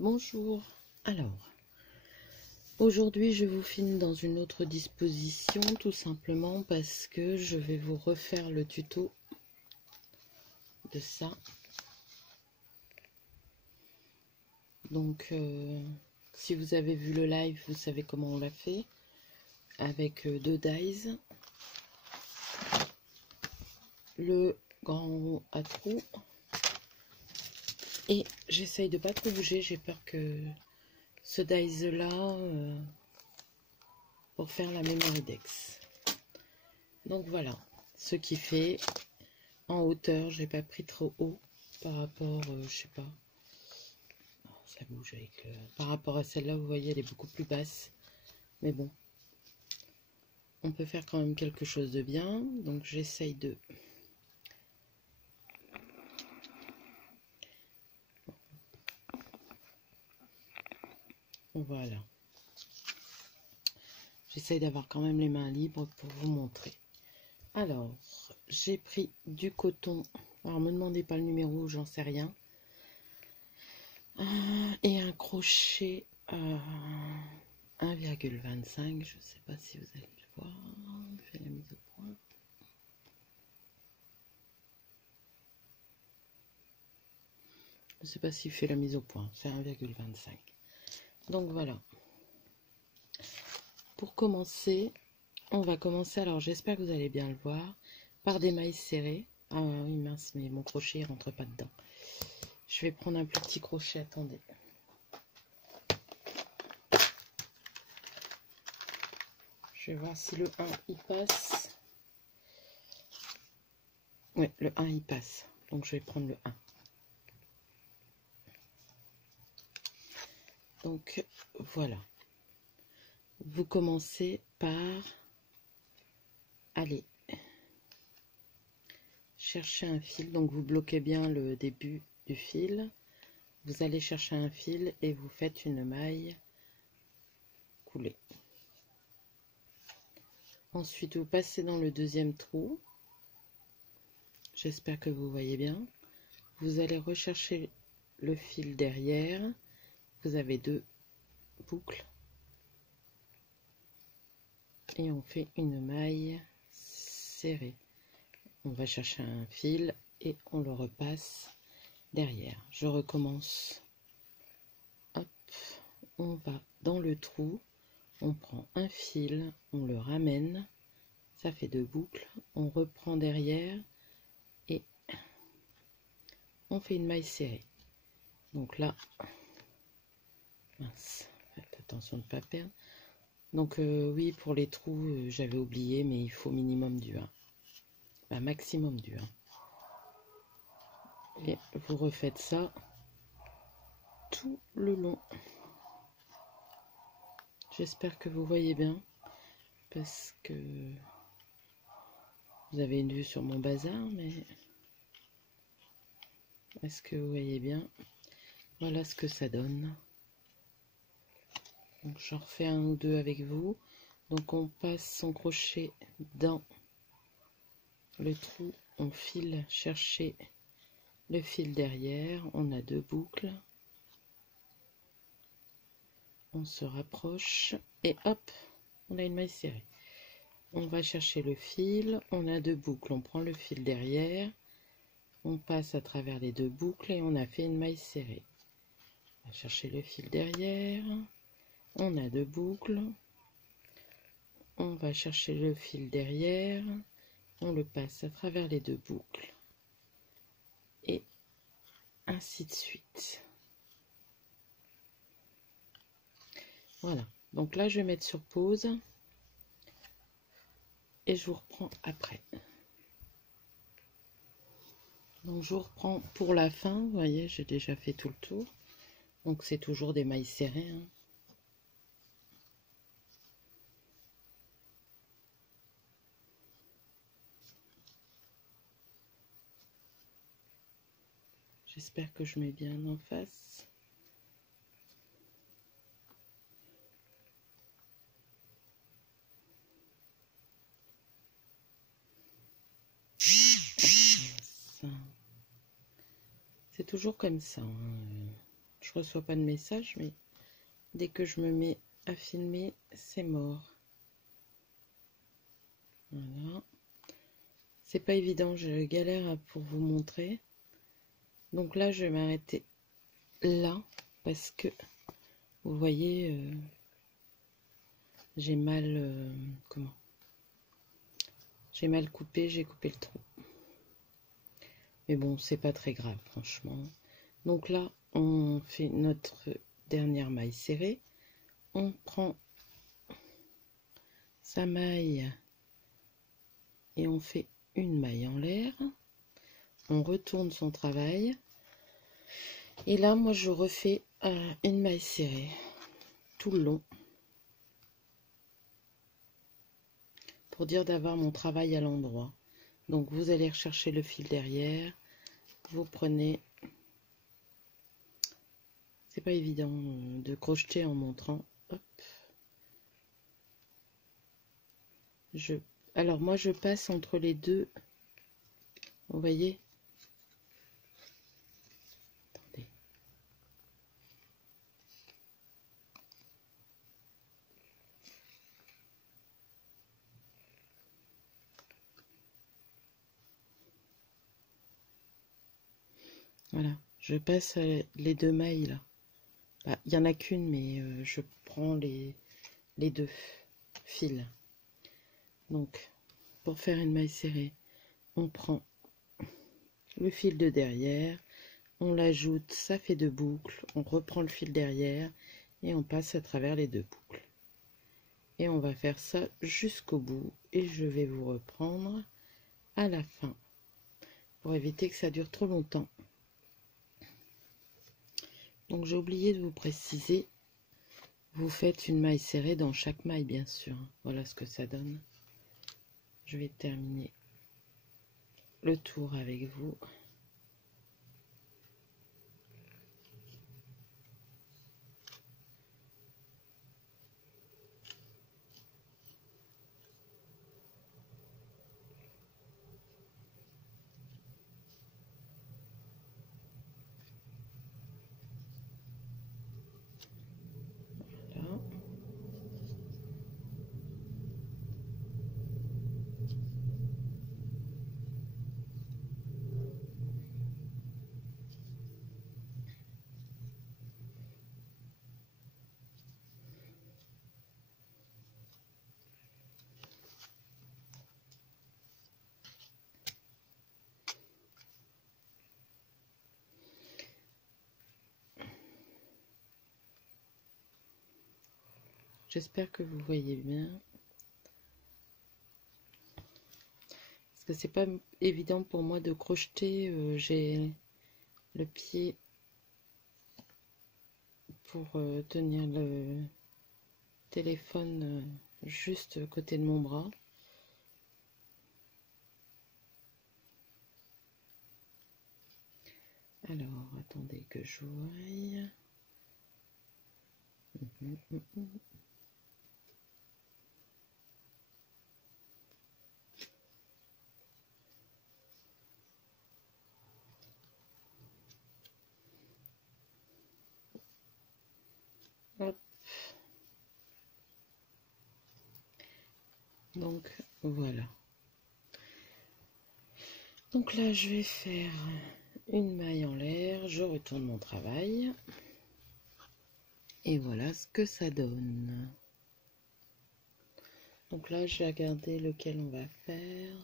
Bonjour, alors aujourd'hui je vous filme dans une autre disposition tout simplement parce que je vais vous refaire le tuto de ça. Donc si vous avez vu le live, vous savez comment on l'a fait avec deux dies, le grand rond à trous, et j'essaye de pas trop bouger, j'ai peur que ce dies là pour faire la memory dex. Donc voilà ce qui fait. En hauteur, j'ai pas pris trop haut par rapport, je sais pas, ça bouge avec par rapport à celle-là, vous voyez, elle est beaucoup plus basse, mais bon, on peut faire quand même quelque chose de bien. Donc j'essaye de voilà, j'essaye d'avoir quand même les mains libres pour vous montrer. Alors j'ai pris du coton, alors me demandez pas le numéro, j'en sais rien, et un crochet 1,25, je sais pas si vous allez le voir, on fait la mise au point. Je ne sais pas s'il fait la mise au point, c'est 1,25. Donc voilà. Pour commencer, on va commencer, alors j'espère que vous allez bien le voir, par des mailles serrées. Ah oui mince, mais mon crochet ne rentre pas dedans. Je vais prendre un plus petit crochet, attendez. Je vais voir si le 1 il passe. Oui, le 1 il passe, donc je vais prendre le 1. Donc voilà. Vous commencez par aller chercher un fil, donc vous bloquez bien le début du fil. Vous allez chercher un fil et vous faites une maille coulée. Ensuite, vous passez dans le deuxième trou. J'espère que vous voyez bien. Vous allez rechercher le fil derrière. Vous avez deux boucles. Et on fait une maille serrée. On va chercher un fil et on le repasse derrière. Je recommence. Hop, on va dans le trou. On prend un fil, on le ramène. Ça fait deux boucles. On reprend derrière. Et on fait une maille serrée. Donc là, mince, faites attention de ne pas perdre. Donc oui, pour les trous, j'avais oublié, mais il faut minimum du 1. Bah, maximum du 1. Et vous refaites ça tout le long. J'espère que vous voyez bien, parce que vous avez une vue sur mon bazar, mais est-ce que vous voyez bien? Voilà ce que ça donne. Donc j'en refais un ou deux avec vous. Donc on passe son crochet dans le trou, on file chercher le fil derrière, on a deux boucles, on se rapproche et hop, on a une maille serrée. On va chercher le fil, on a deux boucles, on prend le fil derrière, on passe à travers les deux boucles et on a fait une maille serrée. On va chercher le fil derrière, on a deux boucles, on va chercher le fil derrière, on le passe à travers les deux boucles et ainsi de suite. Voilà, donc là je vais mettre sur pause et je vous reprends après. Donc je vous reprends pour la fin, vous voyez j'ai déjà fait tout le tour, donc c'est toujours des mailles serrées, hein. J'espère que je mets bien en face. C'est toujours comme ça, hein. Je reçois pas de message, mais dès que je me mets à filmer, c'est mort. Voilà. C'est pas évident, je galère pour vous montrer. Donc là, je vais m'arrêter là parce que vous voyez, j'ai mal j'ai mal coupé, j'ai coupé le trou. Mais bon, c'est pas très grave, franchement. Donc là, on fait notre dernière maille serrée. On prend sa maille et on fait une maille en l'air. On retourne son travail. Et là, moi, je refais une maille serrée tout le long. Pour dire d'avoir mon travail à l'endroit. Donc, vous allez rechercher le fil derrière. Vous prenez... C'est pas évident de crocheter en montrant. Hop. Alors, moi, je passe entre les deux. Vous voyez? Attendez. Voilà, je passe les deux mailles là. Bah, il n'y en a qu'une, mais je prends les deux fils. Donc, pour faire une maille serrée, on prend le fil de derrière, on l'ajoute, ça fait 2 boucles, on reprend le fil derrière et on passe à travers les 2 boucles. Et on va faire ça jusqu'au bout et je vais vous reprendre à la fin pour éviter que ça dure trop longtemps. Donc j'ai oublié de vous préciser, vous faites une maille serrée dans chaque maille bien sûr. Voilà ce que ça donne. Je vais terminer le tour avec vous. Voilà. J'espère que vous voyez bien. Parce que c'est pas évident pour moi de crocheter. J'ai le pied pour tenir le téléphone juste côté de mon bras. Alors, attendez que je voie. Hop. Donc, voilà. Donc là, je vais faire une maille en l'air, je retourne mon travail. Et voilà ce que ça donne. Donc là, je vais regarder lequel on va faire.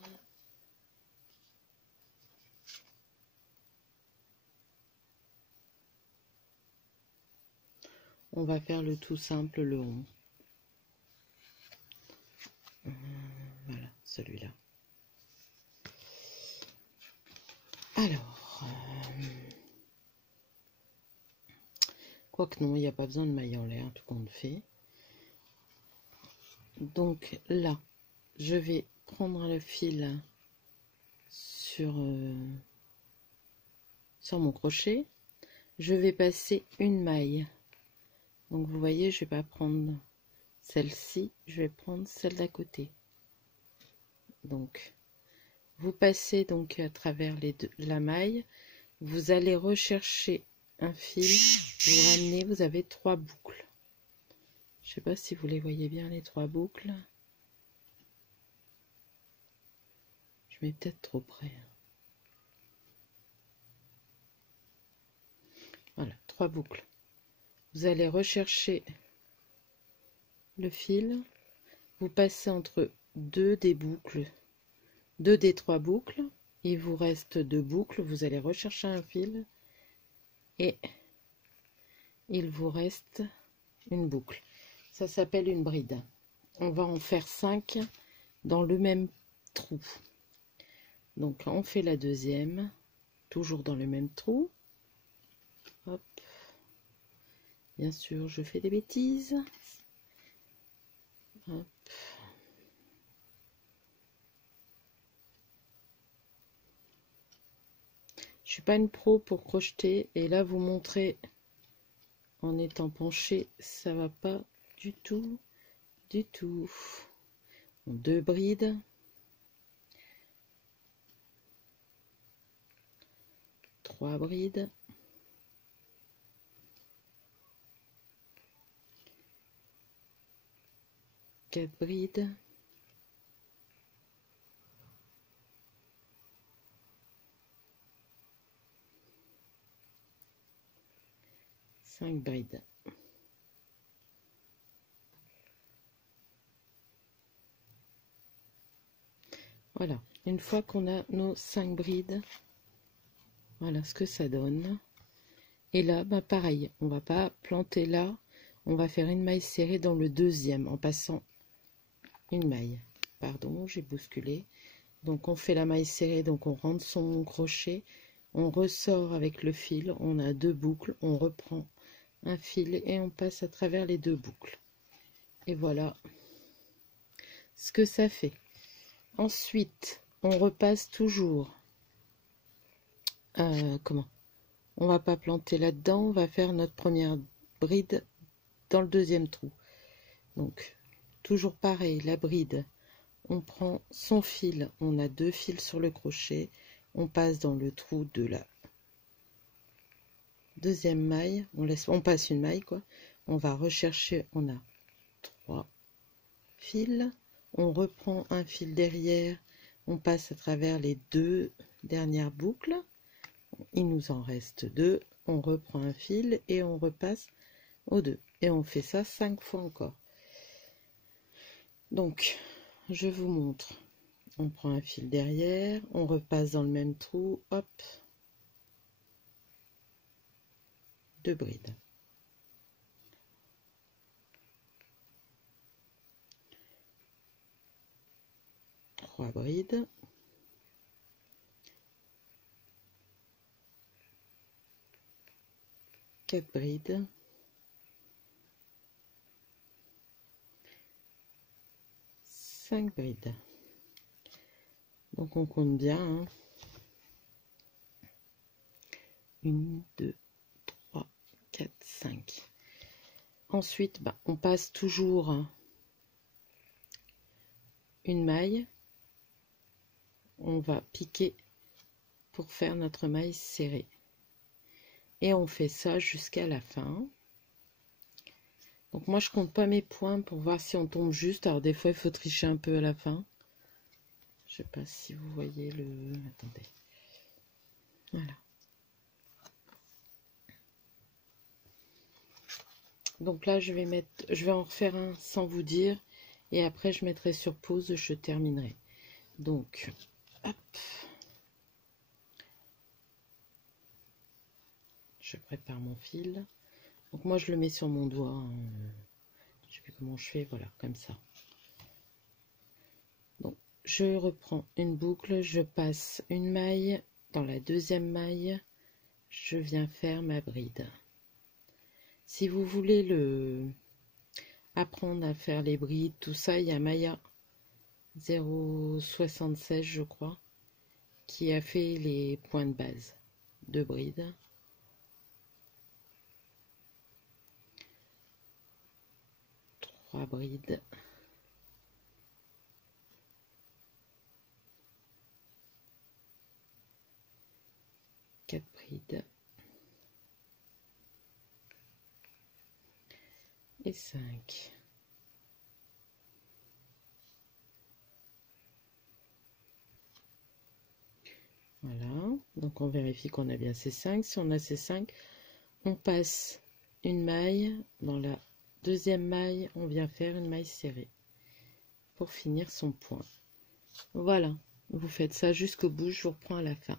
On va faire le tout simple, le rond. Voilà, celui-là. Alors, quoique non, il n'y a pas besoin de maille en l'air, tout compte fait. Donc là, je vais prendre le fil sur mon crochet. Je vais passer une maille. Donc vous voyez, je vais pas prendre celle-ci, je vais prendre celle d'à côté. Donc, vous passez donc à travers la maille. Vous allez rechercher un fil, vous ramenez, vous avez 3 boucles. Je sais pas si vous les voyez bien, les 3 boucles. Je mets peut-être trop près. Voilà, 3 boucles. Vous allez rechercher le fil, vous passez entre 2 des boucles, 2 des 3 boucles, il vous reste 2 boucles, vous allez rechercher un fil et il vous reste une boucle. Ça s'appelle une bride. On va en faire 5 dans le même trou. Donc on fait la deuxième, toujours dans le même trou. Hop. Bien sûr, je fais des bêtises. Hop. Je suis pas une pro pour crocheter et là vous montrer en étant penché, ça va pas du tout, du tout. 2 brides. 3 brides. 4 brides. 5 brides. Voilà, une fois qu'on a nos 5 brides, voilà ce que ça donne. Et là, bah pareil, on va pas planter là, on va faire une maille serrée dans le deuxième en passant une maille. Pardon, j'ai bousculé. Donc on fait la maille serrée, donc on rentre son crochet, on ressort avec le fil, on a 2 boucles, on reprend un fil et on passe à travers les 2 boucles. Et voilà ce que ça fait. Ensuite, on repasse toujours. Comment? On va pas planter là-dedans, on va faire notre première bride dans le deuxième trou. Donc, toujours pareil, la bride, on prend son fil, on a 2 fils sur le crochet, on passe dans le trou de la deuxième maille, on passe une maille quoi, on va rechercher, on a 3 fils, on reprend un fil derrière, on passe à travers les 2 dernières boucles, il nous en reste 2, on reprend un fil et on repasse aux 2 et on fait ça 5 fois encore. Donc je vous montre, on prend un fil derrière, on repasse dans le même trou, hop, 2 brides. 3 brides. 4 brides. 5 brides. Donc on compte bien. Hein. 1, 2, 3, 4, 5. Ensuite, bah, on passe toujours une maille. On va piquer pour faire notre maille serrée. Et on fait ça jusqu'à la fin. Donc moi je compte pas mes points pour voir si on tombe juste. Alors des fois il faut tricher un peu à la fin. Je sais pas si vous voyez le... Attendez. Voilà. Donc là je vais en refaire un sans vous dire. Et après je mettrai sur pause, je terminerai. Donc, hop. Je prépare mon fil. Donc moi je le mets sur mon doigt. Hein. Je sais plus comment je fais, voilà, comme ça. Donc je reprends une boucle, je passe une maille, dans la deuxième maille, je viens faire ma bride. Si vous voulez apprendre à faire les brides, tout ça, il y a Maya 076 je crois, qui a fait les points de base de bride. Trois brides. 4 brides. et 5. Voilà, donc on vérifie qu'on a bien ces 5. Si on a ces 5, on passe une maille. Dans la deuxième maille, on vient faire une maille serrée pour finir son point. Voilà, vous faites ça jusqu'au bout, je vous reprends à la fin.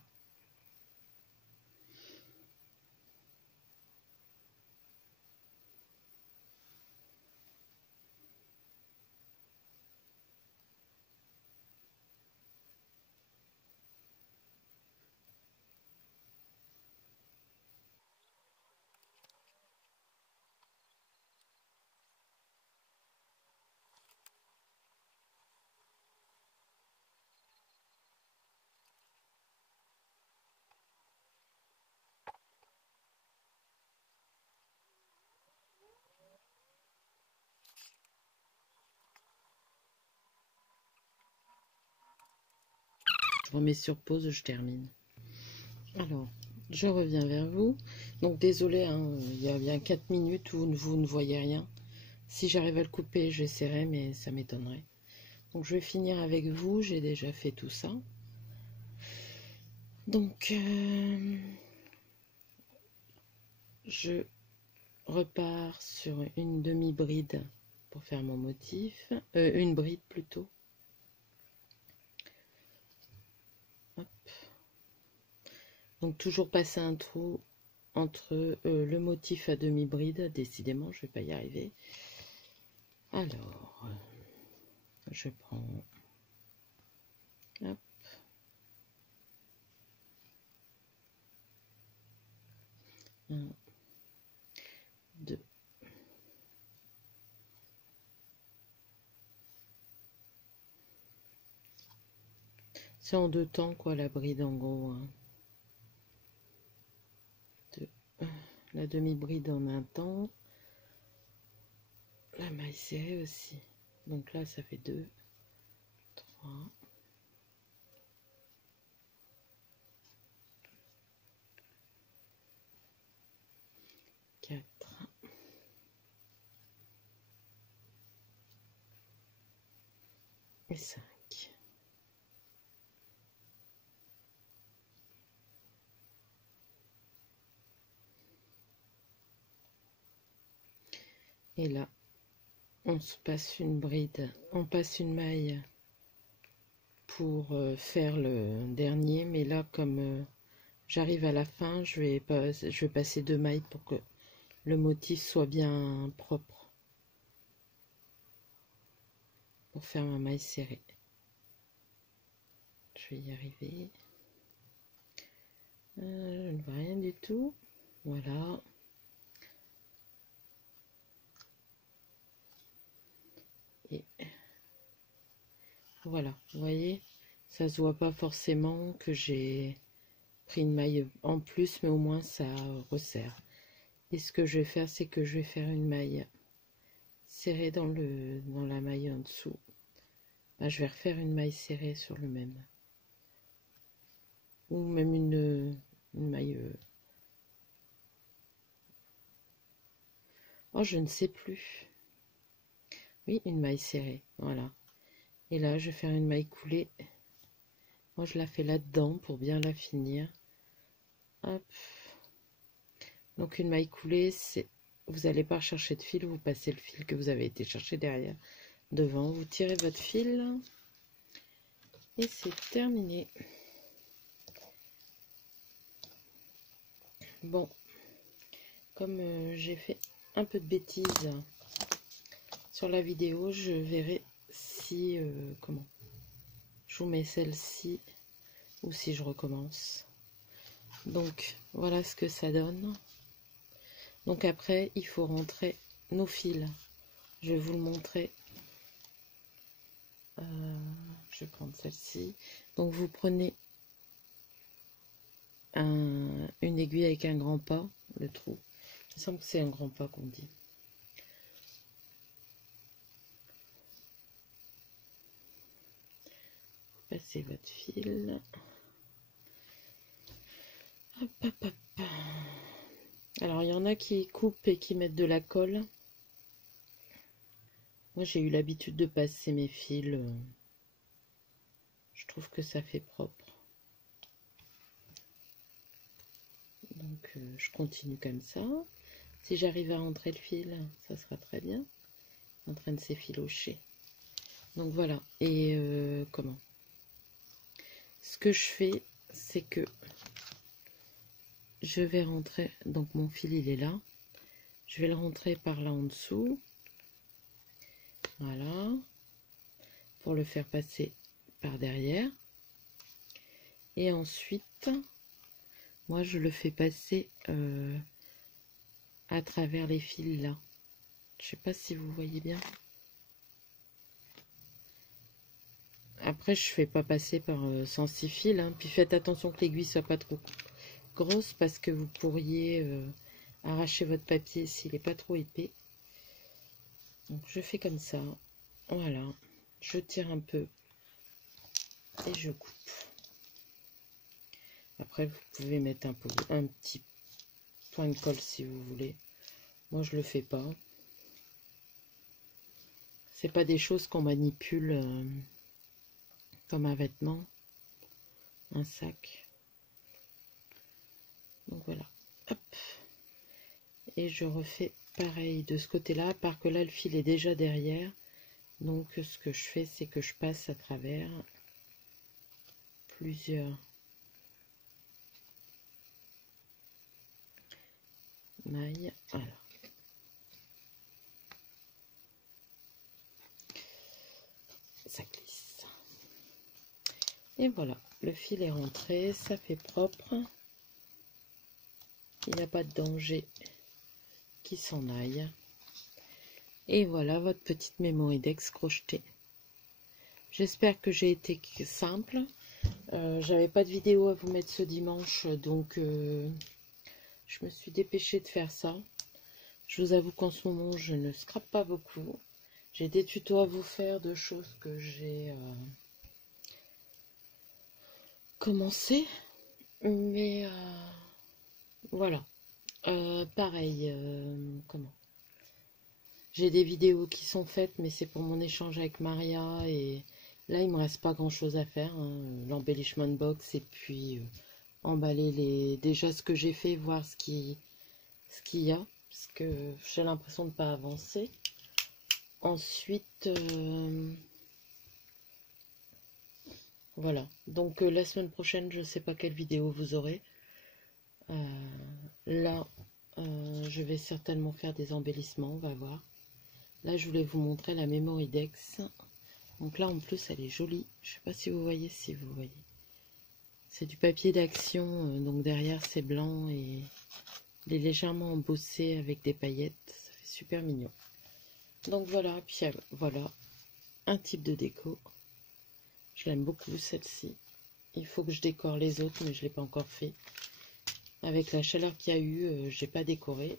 Je remets sur pause, je termine. Alors, je reviens vers vous. Donc, désolé, hein, il y a bien 4 minutes où vous ne voyez rien. Si j'arrive à le couper, j'essaierai, mais ça m'étonnerait. Donc, je vais finir avec vous. J'ai déjà fait tout ça. Donc, je repars sur une demi-bride pour faire mon motif. Une bride plutôt. Hop. Donc, toujours passer un trou entre le motif à demi-bride. Décidément, je ne vais pas y arriver. Alors, je prends... Hop. 1, 2. C'est en 2 temps, quoi, la bride, en gros. Hein. La demi-bride en un temps. La maille serrée aussi. Donc là, ça fait 2, 3, 4 et 5. Et là, on se passe une bride, on passe une maille pour faire le dernier. Mais là, comme j'arrive à la fin, je vais passer 2 mailles pour que le motif soit bien propre. Pour faire ma maille serrée. Je vais y arriver. Je ne vois rien du tout. Voilà. Et voilà, vous voyez, ça se voit pas forcément que j'ai pris une maille en plus, mais au moins ça resserre. Et ce que je vais faire, c'est que je vais faire une maille serrée dans la maille en dessous. Là, je vais refaire une maille serrée sur le même. Ou même une maille... Oh, je ne sais plus. Oui, une maille serrée, voilà. Et là, je vais faire une maille coulée. Moi, je la fais là-dedans pour bien la finir. Hop. Donc, une maille coulée, c'est... Vous n'allez pas rechercher de fil, vous passez le fil que vous avez été chercher derrière, devant. Vous tirez votre fil. Et c'est terminé. Bon. Comme j'ai fait un peu de bêtises sur la vidéo, je verrai si... comment je vous mets celle-ci ou si je recommence. Donc voilà ce que ça donne. Donc après il faut rentrer nos fils. Je vais vous le montrer. Je vais prendre celle-ci. Donc vous prenez une aiguille avec un grand pas, le trou. Il me semble que c'est un grand pas qu'on dit. Vous passez votre fil. Hop, hop, hop. Alors il y en a qui coupent et qui mettent de la colle. Moi, j'ai eu l'habitude de passer mes fils. Je trouve que ça fait propre. Donc, je continue comme ça. Si j'arrive à rentrer le fil, ça sera très bien. En train de s'effilocher. Donc, voilà. Et comment? Ce que je fais, c'est que je vais rentrer. Donc, mon fil, il est là. Je vais le rentrer par là en dessous. Voilà. Pour le faire passer par derrière. Et ensuite, moi, je le fais passer à travers les fils là. Je sais pas si vous voyez bien. Après, je fais pas passer par 106 fils. Hein. Puis faites attention que l'aiguille soit pas trop grosse parce que vous pourriez arracher votre papier s'il n'est pas trop épais. Donc, je fais comme ça. Voilà. Je tire un peu et je coupe. Après, vous pouvez mettre un petit point de colle si vous voulez. Moi, je le fais pas. C'est pas des choses qu'on manipule comme un vêtement, un sac. Donc voilà. Hop. Et je refais pareil de ce côté-là, par que là, le fil est déjà derrière. Donc, ce que je fais, c'est que je passe à travers plusieurs mailles. Voilà. Ça glisse. Et voilà, le fil est rentré, ça fait propre. Il n'y a pas de danger qui s'en aille. Et voilà votre petite mémoridex crochetée. J'espère que j'ai été simple. J'avais pas de vidéo à vous mettre ce dimanche, donc je me suis dépêchée de faire ça. Je vous avoue qu'en ce moment, je ne scrape pas beaucoup. J'ai des tutos à vous faire de choses que j'ai commencé. Mais voilà. Pareil, comment? J'ai des vidéos qui sont faites, mais c'est pour mon échange avec Maria. Et là, il me reste pas grand-chose à faire. Hein. L'embellishment box et puis emballer déjà ce que j'ai fait, voir ce qu'il y a. Parce que j'ai l'impression de ne pas avancer. Ensuite, voilà. Donc la semaine prochaine, je ne sais pas quelle vidéo vous aurez. Là, je vais certainement faire des embellissements, on va voir. Là, je voulais vous montrer la mémoridex. Donc là, en plus, elle est jolie. Je ne sais pas si vous voyez, C'est du papier d'action, donc derrière, c'est blanc et il est légèrement embossé avec des paillettes. Ça fait super mignon. Donc voilà, puis voilà, un type de déco. Je l'aime beaucoup, celle-ci. Il faut que je décore les autres, mais je ne l'ai pas encore fait. Avec la chaleur qu'il y a eu, je n'ai pas décoré.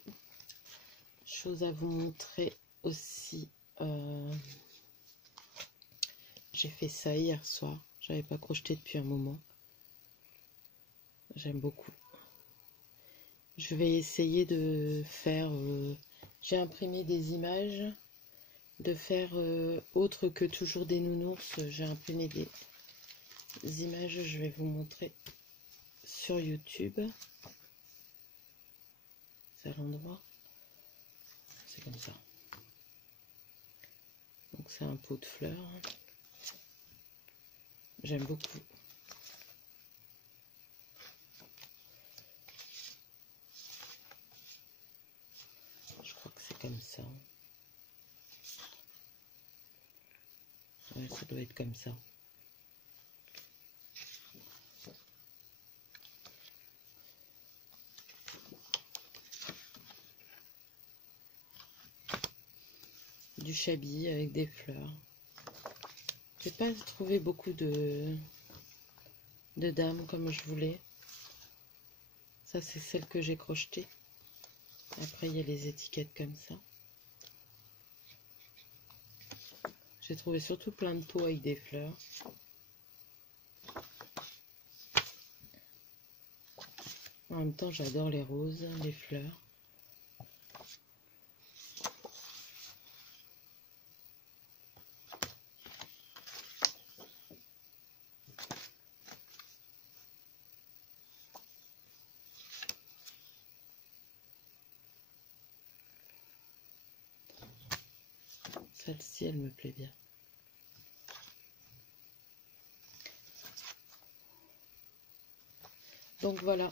Chose à vous montrer aussi. J'ai fait ça hier soir. J'avais pas crocheté depuis un moment. J'aime beaucoup. Je vais essayer de faire... j'ai imprimé des images. De faire autre que toujours des nounours. J'ai imprimé des images. Je vais vous montrer sur YouTube. C'est à l'endroit. C'est comme ça. Donc c'est un pot de fleurs. J'aime beaucoup. Je crois que c'est comme ça. Ouais, ça doit être comme ça. Du chablis avec des fleurs. J'ai pas trouvé beaucoup de dames comme je voulais. Ça, c'est celle que j'ai crochetée. Après, il y a les étiquettes comme ça. J'ai trouvé surtout plein de pots avec des fleurs. En même temps, j'adore les roses, les fleurs. Celle-ci, elle me plaît bien. Donc voilà.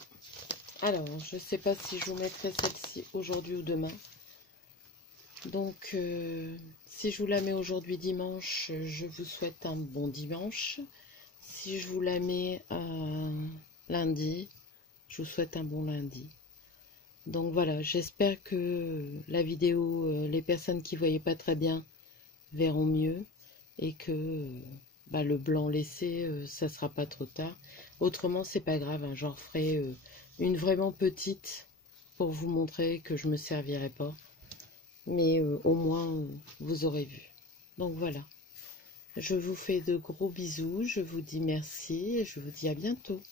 Alors, je ne sais pas si je vous mettrai celle-ci aujourd'hui ou demain. Donc, si je vous la mets aujourd'hui dimanche, je vous souhaite un bon dimanche. Si je vous la mets lundi, je vous souhaite un bon lundi. Donc voilà, j'espère que la vidéo, les personnes qui ne voyaient pas très bien verront mieux et que le blanc laissé, ça sera pas trop tard. Autrement, c'est pas grave, hein, j'en referai une vraiment petite pour vous montrer que je me servirai pas. Mais au moins, vous aurez vu. Donc voilà. Je vous fais de gros bisous, je vous dis merci et je vous dis à bientôt.